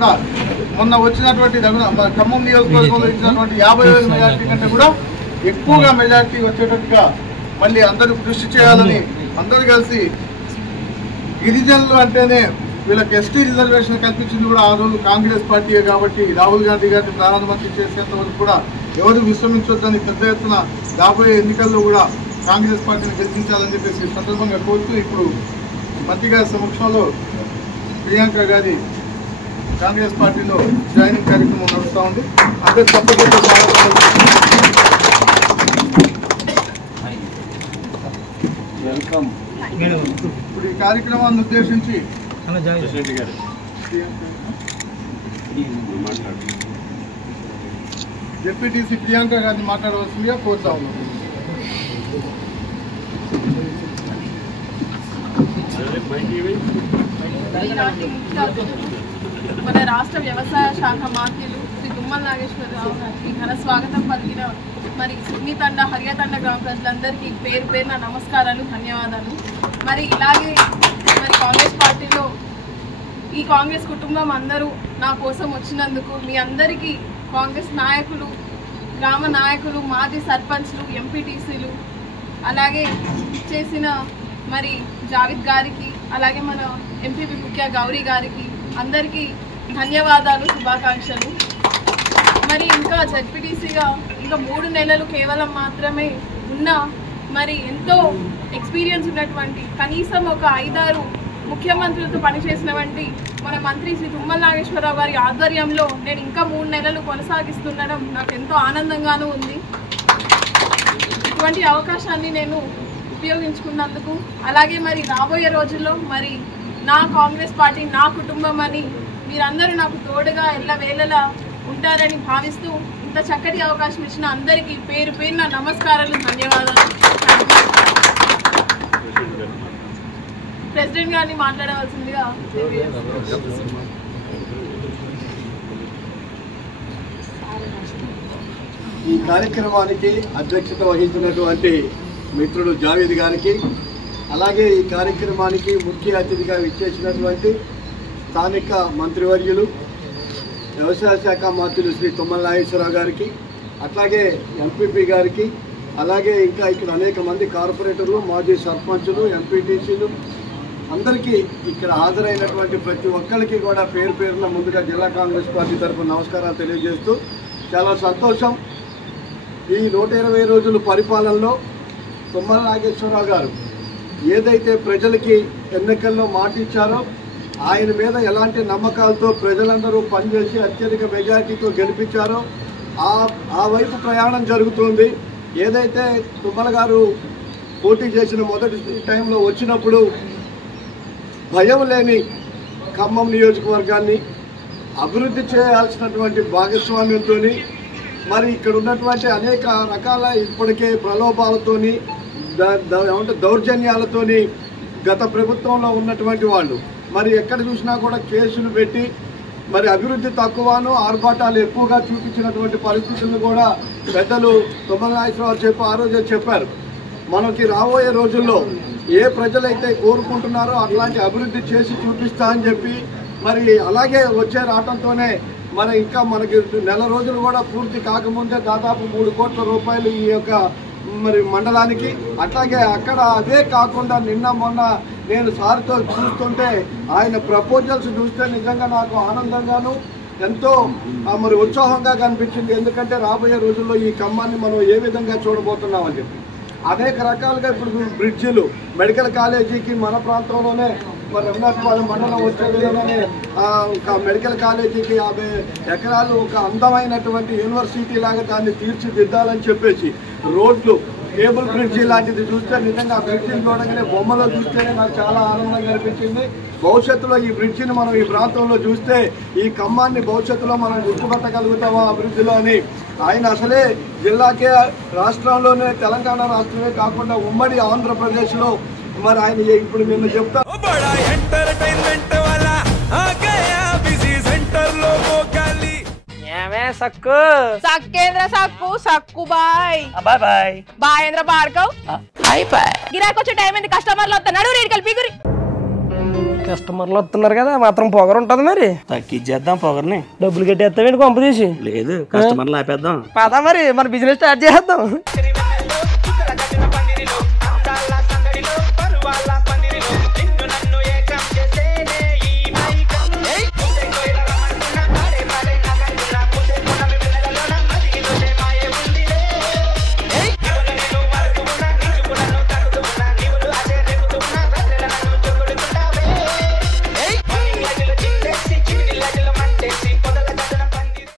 కూడా మొన్న వచ్చినటువంటి ఖమ్మం నియోజకవర్గంలో ఇచ్చినటువంటి 50,000 మెజార్టీ కంటే కూడా ఎక్కువగా మెజార్టీ వచ్చేటట్టుగా మళ్ళీ అందరూ కృషి చేయాలని అందరూ కలిసి గిరిజనులు అంటేనే వీళ్ళకి ఎస్టీ రిజర్వేషన్ కల్పించింది కూడా ఆ రోజు కాంగ్రెస్ పార్టీయే కాబట్టి రాహుల్ గాంధీ గారిని ప్రధానమంత్రి చేసేంత వరకు కూడా ఎవరు విశ్రమించొద్దని పెద్ద ఎత్తున రాబోయే ఎన్నికల్లో కూడా కాంగ్రెస్ పార్టీని గెలిపించాలని చెప్పేసి ఈ సందర్భంగా కోరుతూ ఇప్పుడు మంత్రి గారి సమక్షంలో ప్రియాంక గారి కాంగ్రెస్ పార్టీలో జాయినింగ్ కార్యక్రమం నడుస్తూ ఉంది. అందరూ తప్పకుండా వెల్కమ్. ఇప్పుడు ఈ కార్యక్రమాన్ని ఉద్దేశించి జెడ్పీటీసీ ప్రియాంక గారిని మాట్లాడవలసిందిగా కోరుతా ఉన్నాం. మన రాష్ట్ర వ్యవసాయ శాఖ మంత్రులు శ్రీ తుమ్మల నాగేశ్వరరావు గారికి ఘన స్వాగతం పలికిన మరి సున్నితండ హరియతండ గ్రామ ప్రజలందరికీ పేరు పేరున నమస్కారాలు, ధన్యవాదాలు. మరి ఇలాగే మరి కాంగ్రెస్ పార్టీలో ఈ కాంగ్రెస్ కుటుంబం అందరూ నా కోసం వచ్చినందుకు మీ అందరికీ కాంగ్రెస్ నాయకులు, గ్రామ నాయకులు, మాజీ సర్పంచ్లు, ఎంపీటీసీలు, అలాగే చేసిన మరి జావిద్ గారికి, అలాగే మన ఎంపీపీ ముఖ్య గౌరీ గారికి అందరికీ ధన్యవాదాలు, శుభాకాంక్షలు. మరి ఇంకా జెడ్పీటీసీగా ఇంకా 3 నెలలు కేవలం మాత్రమే ఉన్న మరి ఎంతో ఎక్స్పీరియన్స్ ఉన్నటువంటి కనీసం ఒక 5-6 ముఖ్యమంత్రులతో పనిచేసినటువంటి మన మంత్రి శ్రీ తుమ్మల నాగేశ్వరరావు గారి ఆధ్వర్యంలో నేను ఇంకా 3 నెలలు కొనసాగిస్తుండడం నాకు ఎంతో ఆనందంగానూ ఉంది. ఇటువంటి అవకాశాన్ని నేను ఉపయోగించుకున్నందుకు, అలాగే మరి రాబోయే రోజుల్లో మరి నా కాంగ్రెస్ పార్టీ నా కుటుంబం అని మీరందరూ నాకు తోడుగా ఎల్లవేళలా ఉంటారని భావిస్తూ ఇంత చక్కటి అవకాశం ఇచ్చిన అందరికీ పేరు పేరున నమస్కారాలు, ధన్యవాదాలు. ప్రెసిడెంట్ గారిని మాట్లాడవలసిందిగా. ఈ కార్యక్రమానికి అధ్యక్షత వహించినటువంటి మిత్రుడు జావేద్ గారికి, అలాగే ఈ కార్యక్రమానికి ముఖ్య అతిథిగా విచ్చేసినటువంటి స్థానిక మంత్రివర్యులు వ్యవసాయ శాఖ మంత్రులు శ్రీ తుమ్మల నాగేశ్వరరావు గారికి, అట్లాగే ఎంపీపీ గారికి, అలాగే ఇంకా ఇక్కడ అనేక మంది కార్పొరేటర్లు, మాజీ సర్పంచులు, ఎంపీటీసీలు అందరికీ ఇక్కడ హాజరైనటువంటి ప్రతి ఒక్కరికి కూడా పేరు పేరున ముందుగా జిల్లా కాంగ్రెస్ పార్టీ తరఫున నమస్కారాలు తెలియజేస్తూ చాలా సంతోషం. ఈ 120 రోజుల పరిపాలనలో తుమ్మల నాగేశ్వరరావు గారు ఏదైతే ప్రజలకి ఎన్నికల్లో మాట ఇచ్చారో ఆయన మీద ఎలాంటి నమ్మకాలతో ప్రజలందరూ పనిచేసి అత్యధిక మెజార్టీతో గెలిపించారో ఆ వైపు ప్రయాణం జరుగుతుంది. ఏదైతే తుమ్మల గారు పోటీ చేసిన మొదటి టైంలో వచ్చినప్పుడు భయం లేని ఖమ్మం నియోజకవర్గాన్ని అభివృద్ధి చేయాల్సినటువంటి భాగస్వామ్యంతో మరి ఇక్కడ ఉన్నటువంటి అనేక రకాల ఇప్పటికే ప్రలోభాలతోని దౌర్జన్యాలతోని గత ప్రభుత్వంలో ఉన్నటువంటి వాళ్ళు మరి ఎక్కడ చూసినా కూడా కేసులు పెట్టి మరి అభివృద్ధి తక్కువను ఆర్భాటాలు ఎక్కువగా చూపించినటువంటి పరిస్థితులను కూడా పెద్దలు తుమ్మల నాగేశ్వరరావు ఆ రోజే చెప్పారు. మనకి రాబోయే రోజుల్లో ఏ ప్రజలైతే కోరుకుంటున్నారో అట్లాంటి అభివృద్ధి చేసి చూపిస్తా అని చెప్పి మరి అలాగే వచ్చే రావడంతోనే మరి ఇంకా మనకి నెల రోజులు కూడా పూర్తి కాకముందే దాదాపు 3 కోట్ల రూపాయలు ఈ యొక్క మరి మండలానికి, అట్లాగే అక్కడ అదే కాకుండా నిన్న మొన్న నేను సార్తో చూస్తుంటే ఆయన ప్రపోజల్స్ చూస్తే నిజంగా నాకు ఆనందంగాను ఎంతో మరి ఉత్సాహంగా కనిపించింది. ఎందుకంటే రాబోయే రోజుల్లో ఈ ఖమ్మాన్ని మనం ఏ విధంగా చూడబోతున్నామని చెప్పి అనేక రకాలుగా ఇప్పుడు బ్రిడ్జిలు, మెడికల్ కాలేజీకి మన ప్రాంతంలోనే మరి రఘునాథపాలెం మండలం వచ్చే విధంగానే ఒక మెడికల్ కాలేజీకి 50 ఎకరాలు ఒక అందమైనటువంటి యూనివర్సిటీ లాగా దాన్ని తీర్చిదిద్దాలని చెప్పేసి రోడ్లు, కేబుల్ బ్రిడ్జి లాంటిది చూస్తే నిజంగా ఆ బ్రిడ్జిని చూడగానే బొమ్మలో చూస్తేనే నాకు చాలా ఆనందంగా అనిపించింది. భవిష్యత్తులో ఈ బ్రిడ్జిని మనం ఈ ప్రాంతంలో చూస్తే ఈ ఖమ్మాన్ని భవిష్యత్తులో మనం గుర్తుపట్టగలుగుతామా అభివృద్ధిలో అని ఆయన అసలే జిల్లాకే రాష్ట్రంలోనే తెలంగాణ రాష్ట్రమే కాకుండా ఉమ్మడి ఆంధ్రప్రదేశ్లో మరి ఆయన ఇప్పుడు నిన్ను చెప్తా సక్కు సక్కేంద్ర సక్కు సక్కు బాయ్ బాయ్ బాయ్ బాయేంద్ర బార్కవ్ బాయ్ బాయ్. గిరాకొచ్చే టైం ఏంది, కస్టమర్లు వస్తున్నాడు రేడికల్ పీగురి. కస్టమర్లు వస్తున్నారు కదా మాత్రం పొగరు ఉంటది మరి తగ్గిచ్చేద్దాం పొగర్ని. డబ్బులు కట్టేస్తావేంటి కొంప తీసి లేదు కస్టమర్లు ఆపేద్దాం. పదా మరి మన బిజినెస్ స్టార్ట్ చేద్దాం.